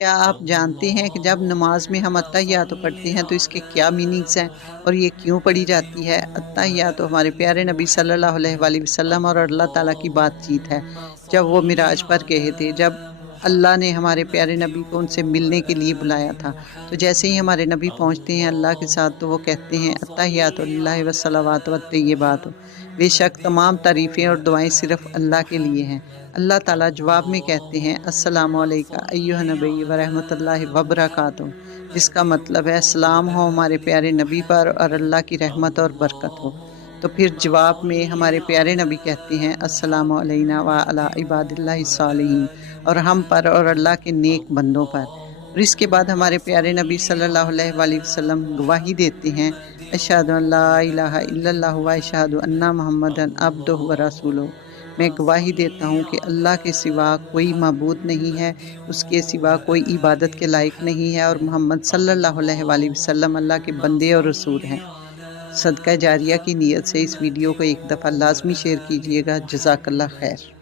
کیا آپ جانتے ہیں کہ جب نماز میں ہم اتحیات پڑھتے ہیں تو اس کے کیا میننگز ہیں اور یہ کیوں پڑھی جاتی ہے؟ اتحیات ہمارے پیارے نبی صلی اللہ علیہ وآلہ وسلم اور اللہ تعالیٰ کی بات چیت ہے جب وہ معراج پر گئے تھے، جب اللہ نے ہمارے پیارے نبی کو ان سے ملنے کے لیے بلایا تھا۔ تو جیسے ہی ہمارے نبی پہنچتے ہیں اللہ کے ساتھ تو وہ کہتے ہیں اتحیات للہ والصلوات والطیبات، بے شک تمام تعریفیں اور دعائیں صرف اللہ کے لیے ہیں۔ اللہ تعالیٰ جواب میں کہتے ہیں السلام علیکم ایھا نبی ورحمۃ اللہ وبرکاتہ، جس کا مطلب ہے سلام ہو ہمارے پیارے نبی پر اور اللہ کی رحمت اور برکت ہو۔ تو پھر جواب میں ہمارے پیارے نبی کہتے ہیں السلام علینا وعلی عباد اللہ الصالحین، اور ہم پر اور اللہ کے نیک بندوں پر۔ اور اس کے بعد ہمارے پیارے نبی صلی اللہ علیہ وآلہ وسلم گواہی دیتے ہیں اشہد ان لا الہ الا اللہ و اشہد ان محمدً عبدہ و رسولہ، میں گواہی دیتا ہوں کہ اللہ کے سوا کوئی معبود نہیں ہے، اس کے سوا کوئی عبادت کے لائق نہیں ہے، اور محمد صلی اللہ علیہ وآلہ وسلم اللہ کے بندے اور رسول ہیں۔ صدقہ جاریہ کی نیت سے اس ویڈیو کو ایک دفعہ لازمی شیئر کیجیے گا۔ جزاک اللہ خیر۔